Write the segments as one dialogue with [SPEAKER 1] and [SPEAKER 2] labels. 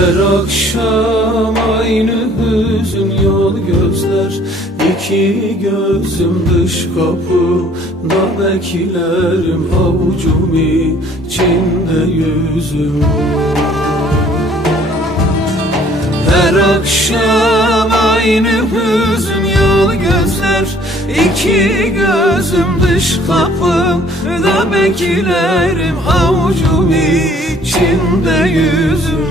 [SPEAKER 1] Her akşam aynı hüzün yol gözler. İki gözüm dış kapıda beklerim Avucum içinde yüzüm. Her akşam aynı hüzün yol gözler. İki gözüm dış kapıda beklerim Avucum içinde yüzüm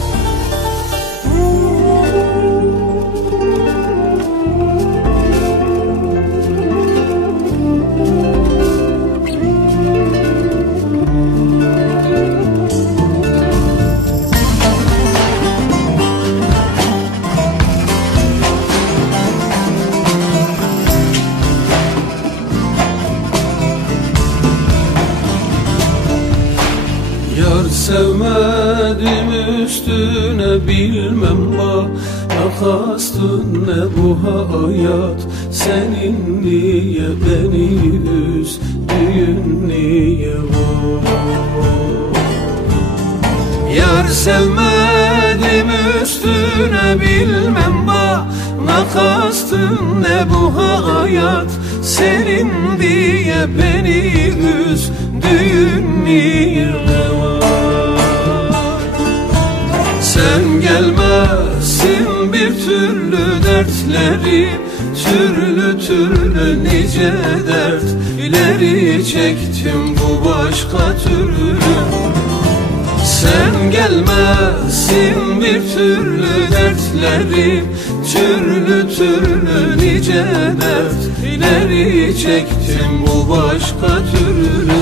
[SPEAKER 1] sevmedim üstüne bilmem ba Kastın ne bu hayat Senin diye beni üzdüğün niye var Yar sevmedim üstüne bilmem ba Kastın ne bu hayat Senin diye beni üzdüğün niye var gelmezsin bir türlü dertleri Türlü türlü nice dertleri çektim bu başka türlü. Sen gelmezsin bir türlü dertleri Türlü türlü nice dertleri çektim bu başka türlü